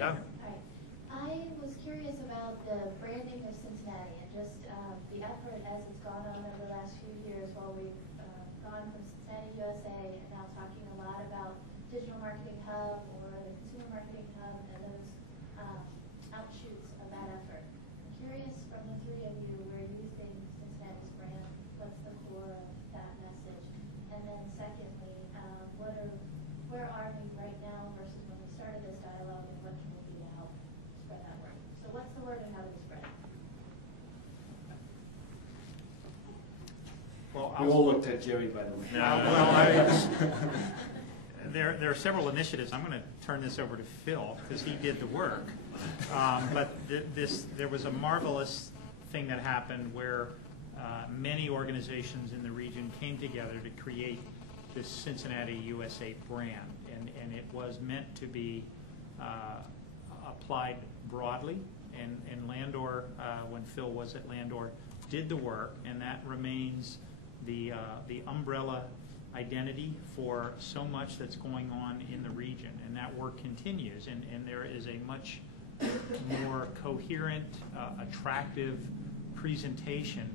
Yeah. Hi. I was curious about the branding of Cincinnati and just the effort as it's gone on over the last few years while we've gone from Cincinnati USA and now talking a lot about digital marketing hub or the consumer marketing hub and those outshoots of that effort. I'm curious from the three of you where you think Cincinnati's brand, what's the core of that message? And then secondly, where are we right now versus when we started this dialogue and what can we do to help spread that word? So what's the word and how do we spread it? Well, We all looked at Jerry, by the way. There are several initiatives. I'm going to turn this over to Phil because he did the work. But there was a marvelous thing that happened where many organizations in the region came together to create this Cincinnati USA brand, and it was meant to be applied broadly. And Landor, when Phil was at Landor, did the work, and that remains the umbrella identity for so much that's going on in the region, and that work continues, and there is a much more coherent, attractive presentation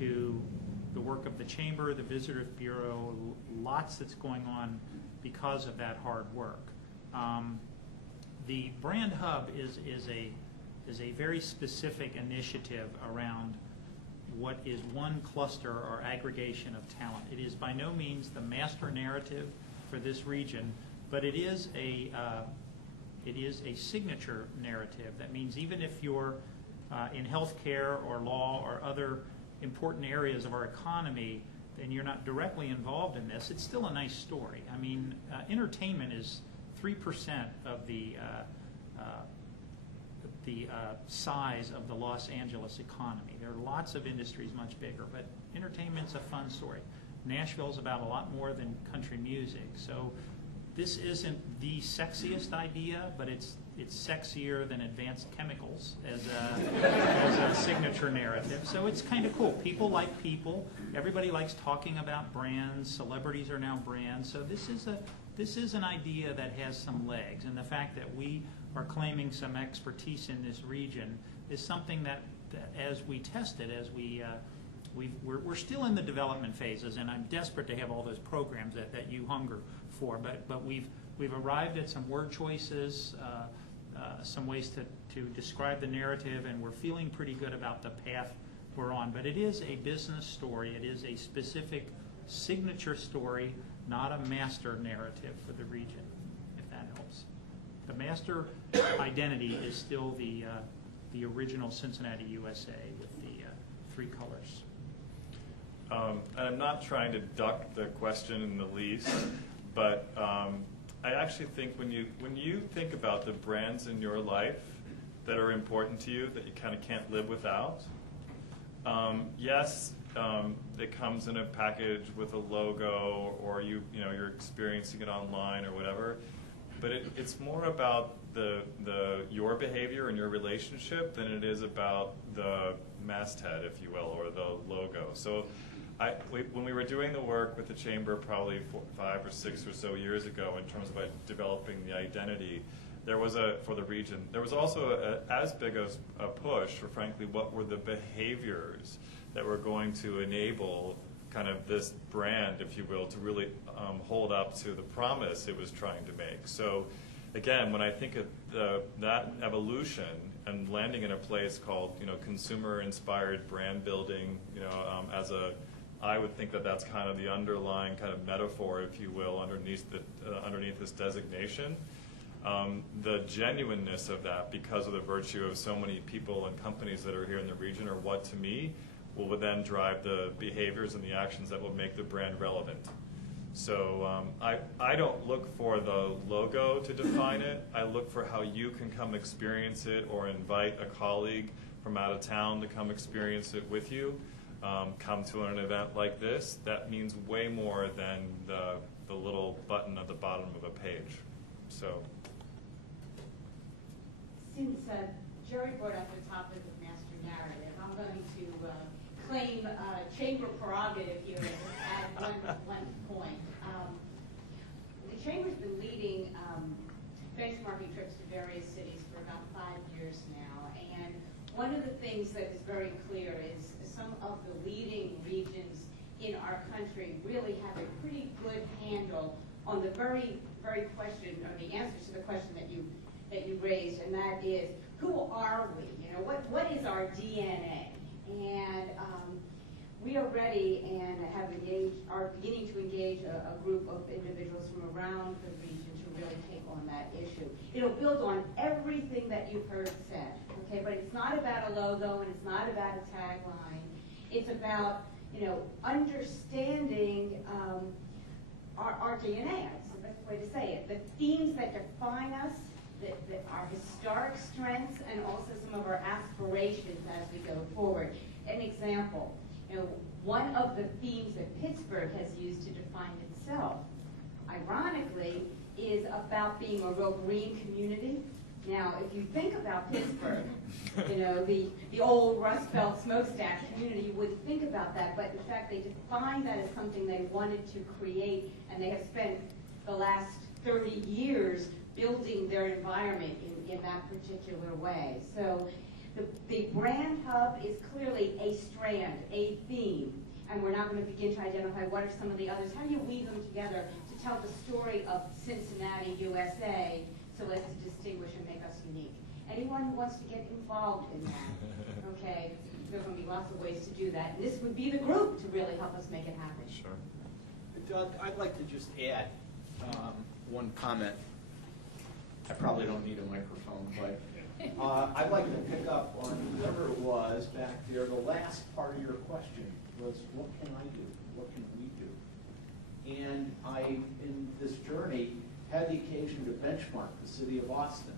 to the work of the Chamber, the Visitors Bureau, lots that's going on because of that hard work. The Brand Hub is a very specific initiative around what is one cluster or aggregation of talent. It is by no means the master narrative for this region, but it is a signature narrative. That means even if you're in healthcare or law or other important areas of our economy, and you're not directly involved in this, it's still a nice story. I mean, entertainment is 3% of the size of the Los Angeles economy. There are lots of industries much bigger, but entertainment's a fun story. Nashville's about a lot more than country music. So this isn't the sexiest idea, but it's sexier than advanced chemicals as a signature narrative. So it's kind of cool. People like people. Everybody likes talking about brands. Celebrities are now brands. So this is an idea that has some legs, and the fact that we are claiming some expertise in this region is something that as we test it, as we're still in the development phases, and I'm desperate to have all those programs that you hunger for. But we've arrived at some word choices, some ways to describe the narrative, and we're feeling pretty good about the path we're on. But it is a business story. It is a specific signature story, not a master narrative for the region, if that helps. The master identity is still the original Cincinnati USA with the three colors. And I'm not trying to duck the question in the least, but I actually think when you think about the brands in your life that are important to you, that you kind of can't live without, yes, it comes in a package with a logo, or you're experiencing it online or whatever. But it's more about your behavior and your relationship than it is about the masthead, if you will, or the logo. So when we were doing the work with the Chamber probably 5 or 6 or so years ago in terms of developing the identity, there was for the region, there was also as big a push for, frankly, what were the behaviors that were going to enable kind of this brand, if you will, to really hold up to the promise it was trying to make. So again, when I think of that evolution and landing in a place called consumer-inspired brand building, I would think that that's kind of the underlying kind of metaphor, if you will, underneath this designation. The genuineness of that, because of the virtue of so many people and companies that are here in the region, are what, to me, will then drive the behaviors and the actions that will make the brand relevant. So I don't look for the logo to define it. I look for how you can come experience it, or invite a colleague from out of town to come experience it with you. Come to an event like this. That means way more than the little button at the bottom of a page. So, since Jerry brought up the topic of master narrative, I'm going to claim Chamber prerogative here and add one point. The Chamber's been leading benchmarking trips to various cities one of the things that is very clear is some of the leading regions in our country really have a pretty good handle on the very question, or the answer to the question that you raised, and that is, who are we? You know, what is our DNA? And we are ready and are beginning to engage a group of individuals from around the region to really take on that issue. It'll build on everything that you've heard said, okay? But it's not about a logo and it's not about a tagline. It's about, you know, understanding our DNA. That's the best way to say it. The themes that define us, our historic strengths, and also some of our aspirations as we go forward. An example, you know, one of the themes that Pittsburgh has used to define itself, ironically, is about being a real green community. Now, if you think about Pittsburgh, you know, the old Rust Belt smokestack community, you wouldn't think about that, but in fact, they defined that as something they wanted to create, and they have spent the last 30 years building their environment in that particular way. So the brand hub is clearly a strand, a theme, and we're now going to begin to identify what are some of the others. How do you weave them together to tell the story of Cincinnati, USA, so as to distinguish and make us unique? Anyone who wants to get involved in that, okay, there are going to be lots of ways to do that. And this would be the group to really help us make it happen. Sure. Doug, I'd like to just add one comment. I probably don't need a microphone, but I'd like to pick up on whoever it was back there. The last part of your question was, what can I do? What can we do? And I, in this journey, had the occasion to benchmark the city of Austin,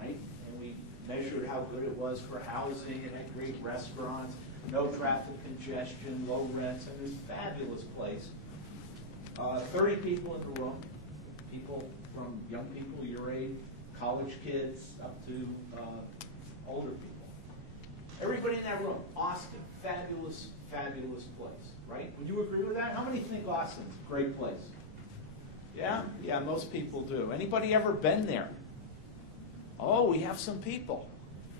right? And we measured how good it was for housing, and had great restaurants, no traffic congestion, low rents, and it was a fabulous place. 30 people in the room, people from young people your age, college kids, up to older people. Everybody in that room, Austin, fabulous, fabulous place, right? Would you agree with that? How many think Austin's a great place? Yeah? Yeah, most people do. Anybody ever been there? Oh, we have some people.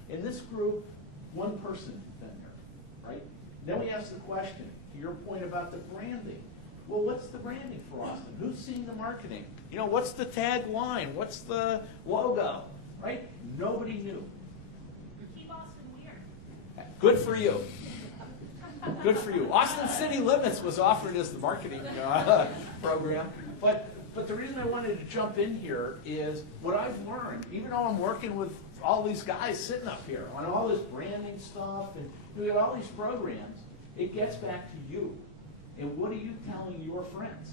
In this group, one person's been there, right? Then we ask the question, to your point about the branding. Well, what's the branding for Austin? Who's seen the marketing? You know, what's the tagline? What's the logo? Right? Nobody knew. Keep Austin weird. Good for you. Good for you. Austin City Limits was offered as the marketing program. But the reason I wanted to jump in here is what I've learned, even though I'm working with all these guys sitting up here on all this branding stuff, and we got all these programs, it gets back to you. And what are you telling your friends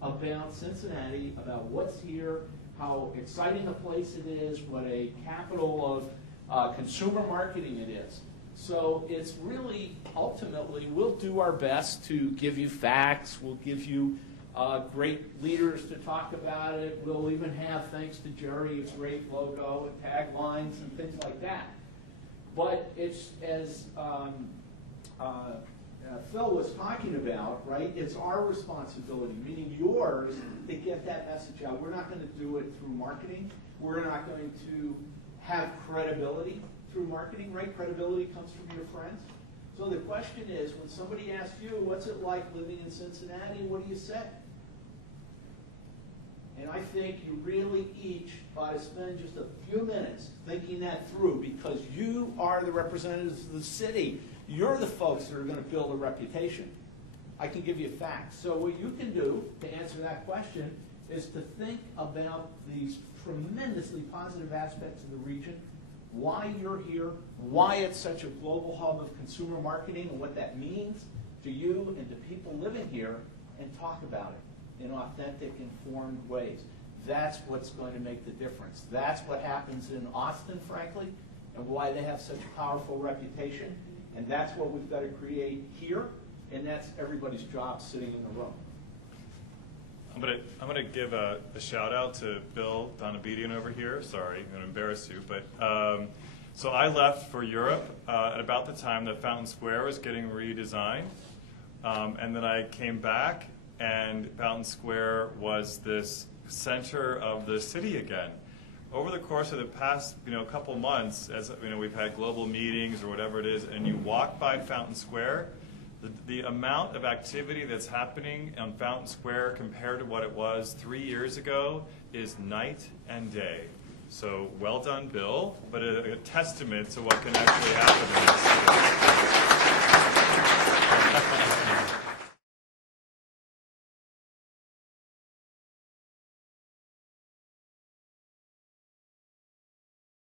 about Cincinnati, about what's here, how exciting a place it is, what a capital of consumer marketing it is? So it's really, ultimately, we'll do our best to give you facts, we'll give you great leaders to talk about it, we'll even have, thanks to Jerry, a great logo and taglines and things like that. But it's, as Phil was talking about, right, it's our responsibility, meaning yours, to get that message out. We're not going to do it through marketing. We're not going to have credibility through marketing, right? Credibility comes from your friends. So the question is, when somebody asks you, what's it like living in Cincinnati, what do you say? And I think you really each ought to spend just a few minutes thinking that through, because you are the representatives of the city. You're the folks that are going to build a reputation. I can give you facts. So what you can do to answer that question is to think about these tremendously positive aspects of the region, why you're here, why it's such a global hub of consumer marketing and what that means to you and to people living here, and talk about it in authentic, informed ways. That's what's going to make the difference. That's what happens in Austin, frankly, and why they have such a powerful reputation. And that's what we've got to create here, and that's everybody's job sitting in the room. I'm gonna give a shout out to Bill Donabedian over here. Sorry, I'm gonna embarrass you, but so I left for Europe at about the time that Fountain Square was getting redesigned, and then I came back, and Fountain Square was this center of the city again. over the course of the past, couple months, as we've had global meetings or whatever it is, and you walk by Fountain Square, the amount of activity that's happening on Fountain Square compared to what it was 3 years ago is night and day. So well done, Bill, but a testament to what can actually happen in this city.